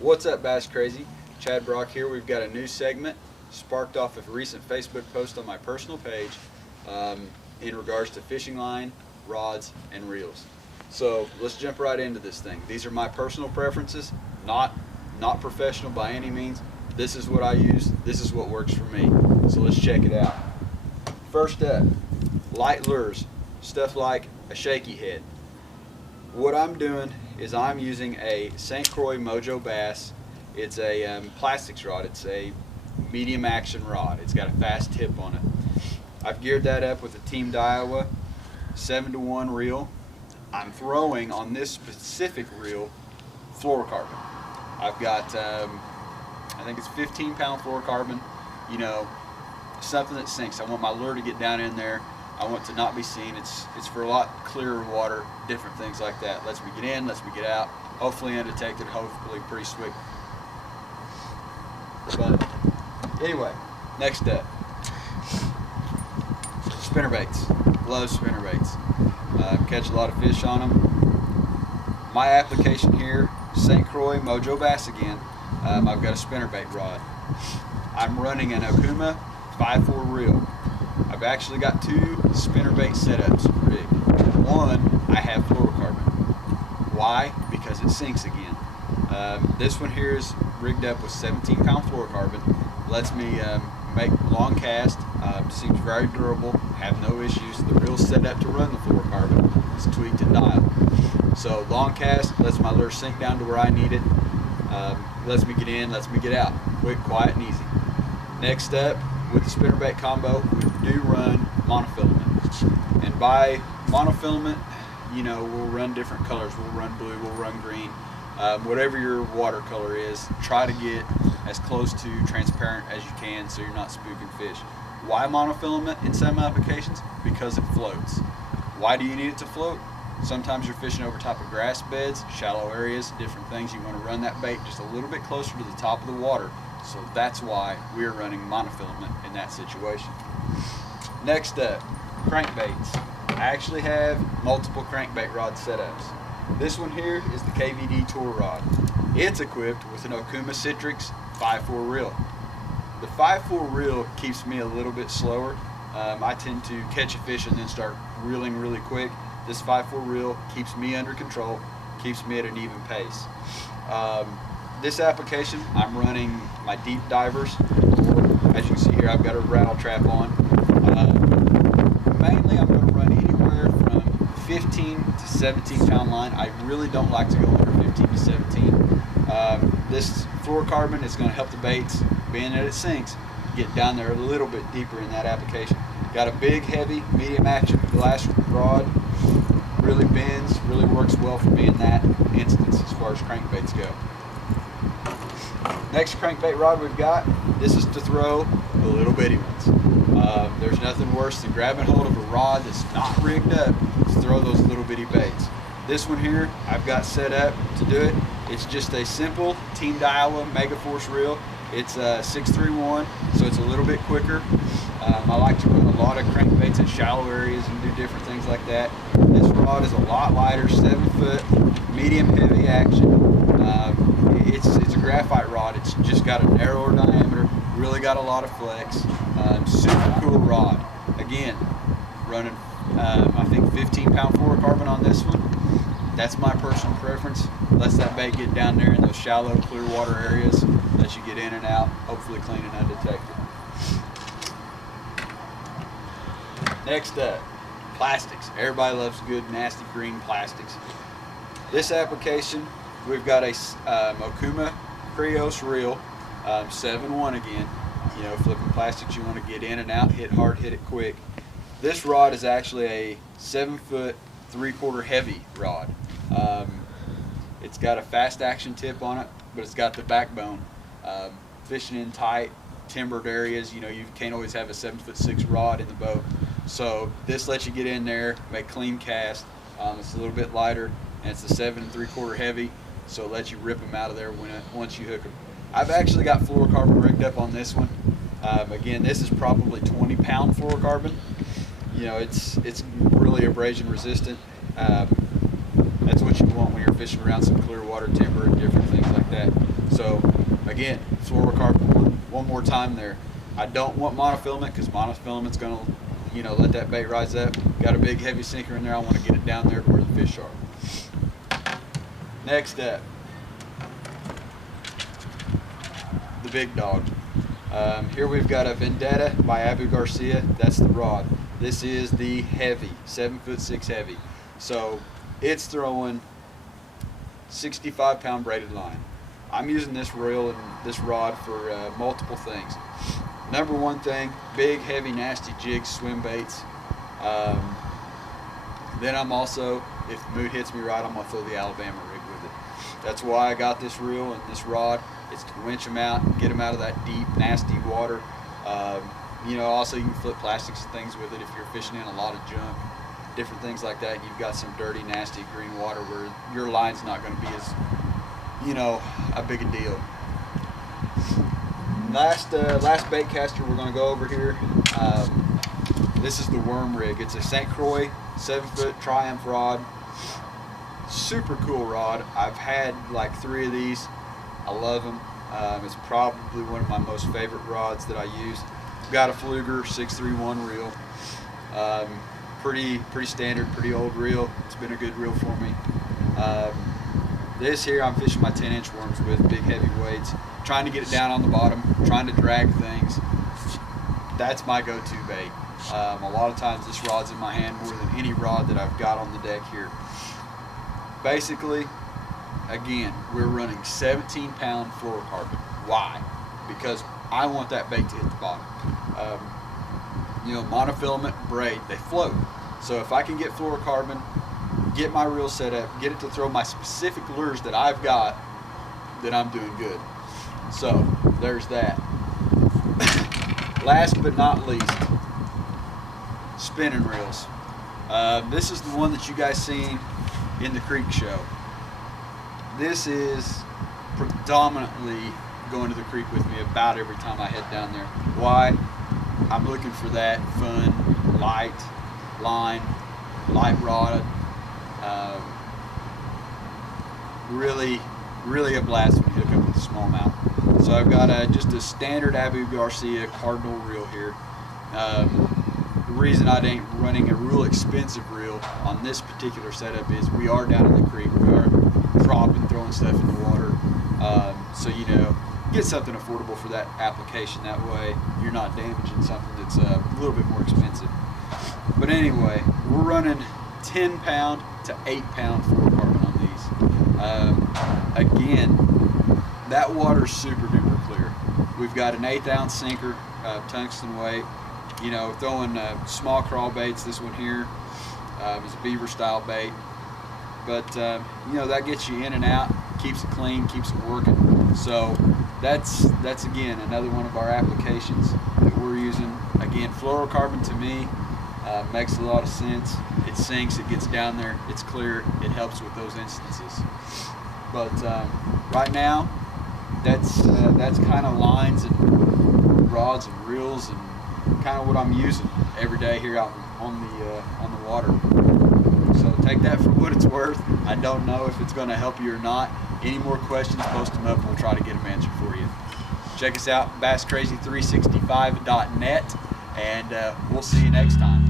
What's up, Bass Crazy? Chad Brock here. We've got a new segment sparked off of a recent Facebook post on my personal page in regards to fishing line, rods, and reels. So let's jump right into this thing. These are my personal preferences, not professional by any means. This is what I use. This is what works for me. So let's check it out. First up, light lures, stuff like a shaky head. What I'm doing is I'm using a St. Croix Mojo Bass. It's a plastics rod. It's a medium action rod. It's got a fast tip on it. I've geared that up with a Team Daiwa 7-to-1 reel. I'm throwing on this specific reel fluorocarbon. I've got I think it's 15-pound fluorocarbon. You know, something that sinks. I want my lure to get down in there. I want it to not be seen. It's for a lot clearer water, different things like that. Lets me get in, lets me get out. Hopefully undetected, hopefully pretty swift. But anyway, next up, spinnerbaits. Love spinnerbaits. Catch a lot of fish on them. My application here, St. Croix Mojo Bass again. I've got a spinnerbait rod. I'm running an Okuma 5-4 reel. I've actually got two spinnerbait setups rigged. One, I have fluorocarbon. Why? Because it sinks again. This one here is rigged up with 17-pound fluorocarbon. Lets me make long cast. Seems very durable. Have no issues. The reel's set up to run the fluorocarbon. It's tweaked and dialed. So long cast lets my lure sink down to where I need it. Lets me get in, lets me get out. Quick, quiet, and easy. Next up, with the spinnerbait combo, we do run monofilament. And by monofilament, you know, we'll run different colors. We'll run blue, we'll run green. Whatever your watercolor is, try to get as close to transparent as you can so you're not spooking fish. Why monofilament in some applications? Because it floats. Why do you need it to float? Sometimes you're fishing over top of grass beds, shallow areas, different things. You want to run that bait just a little bit closer to the top of the water. So that's why we're running monofilament in that situation. Next up, crankbaits. I actually have multiple crankbait rod setups. This one here is the KVD Tour Rod. It's equipped with an Okuma Citrix 5-4 reel. The 5-4 reel keeps me a little bit slower. I tend to catch a fish and then start reeling really quick. This 5-4 reel keeps me under control, keeps me at an even pace. This application, I'm running my deep divers. As you can see here, I've got a rattle trap on. Mainly, I'm going to run anywhere from 15 to 17 pound line. I really don't like to go under 15 to 17. This fluorocarbon is going to help the baits, being that it sinks, get down there a little bit deeper in that application. Got a big, heavy, medium action glass rod. Really bends, really works well for me in that instance as far as crankbaits go. Next crankbait rod we've got, this is to throw the little bitty ones. There's nothing worse than grabbing hold of a rod that's not rigged up to throw those little bitty baits. This one here, I've got set up to do it. It's just a simple Team Daiwa Megaforce reel. It's a 631, so it's a little bit quicker. I like to run a lot of crankbaits at shallow areas and do different things like that. This rod is a lot lighter, 7 foot, medium heavy action. It's a graphite rod. It's just got a narrower diameter, really got a lot of flex. Super cool rod. Again, running I think 15-pound fluorocarbon on this one. That's my personal preference. Lets that bait get down there in those shallow, clear water areas. Lets you get in and out, hopefully clean and undetected. Next up, plastics. Everybody loves good, nasty green plastics. This application, we've got a Okuma Krios reel, 7-1 again. You know, flipping plastics, you want to get in and out, hit hard, hit it quick. This rod is actually a 7 foot, 3/4 heavy rod. It's got a fast action tip on it, but it's got the backbone. Fishing in tight, timbered areas, you know, you can't always have a 7'6" rod in the boat. So this lets you get in there, make clean cast. It's a little bit lighter, and it's a 7 3/4 heavy, so it lets you rip them out of there once you hook them. I've actually got fluorocarbon rigged up on this one. Again, this is probably 20-pound fluorocarbon. You know, it's really abrasion resistant. That's what you want when you're fishing around some clear water timber and different things like that. So again, fluorocarbon one more time there. I don't want monofilament because monofilament's going to, you know, let that bait rise up. Got a big heavy sinker in there. I want to get it down there to where the fish are. Next up, the big dog. Here we've got a Vendetta by Abu Garcia. That's the rod. This is the heavy, 7'6" heavy. So it's throwing 65-pound braided line. I'm using this reel and this rod for multiple things. Number one thing, big, heavy, nasty jigs, swim baits. Then I'm also, if the mood hits me right, I'm gonna throw the Alabama rig with it. That's why I got this reel and this rod. It's to winch them out, get them out of that deep, nasty water. You know, also you can flip plastics and things with it if you're fishing in a lot of junk, different things like that. You've got some dirty, nasty green water where your line's not going to be as, you know, a big a deal. Last bait caster we're going to go over here. This is the worm rig. It's a St. Croix 7-foot Triumph rod. Super cool rod. I've had like 3 of these. I love them. It's probably one of my most favorite rods that I use. Got a Pflueger 631 reel. Pretty standard, pretty old reel. It's been a good reel for me. This here I'm fishing my 10-inch worms with, big heavy weights. Trying to get it down on the bottom, trying to drag things. That's my go-to bait. A lot of times this rod's in my hand more than any rod that I've got on the deck here. Basically, again, we're running 17-pound fluorocarbon. Why? Because I want that bait to hit the bottom. You know, monofilament, braid, they float. So if I can get fluorocarbon, get my reel set up, get it to throw my specific lures that I've got, then I'm doing good. So there's that. Last but not least, spinning reels. This is the one that you guys seen in the creek show. This is predominantly going to the creek with me about every time I head down there. Why? I'm looking for that fun, light line, light rod. Really a blast when you hook up with a smallmouth. So I've got just a standard Abu Garcia Cardinal reel here. The reason I ain't running a real expensive reel on this particular setup is we are down in the creek. We are dropping, throwing stuff in the water. So, you know, get something affordable for that application. That way you're not damaging something that's a little bit more expensive. But anyway, we're running 10-pound to 8-pound fluorocarbon on these. Again, that water's super duper clear. We've got an 1/8 ounce sinker, tungsten weight. You know, throwing small crawl baits. This one here is a beaver style bait. But you know, that gets you in and out, keeps it clean, keeps it working. So that's again another one of our applications that we're using. Again, fluorocarbon to me makes a lot of sense. It sinks, it gets down there, it's clear, it helps with those instances. But right now, that's kind of lines and rods and reels and kind of what I'm using every day here out on the water. So take that for what it's worth. I don't know if it's going to help you or not. Any more questions, post them up and we'll try to get them answered for you. Check us out, basscrazy365.net, and we'll see you next time.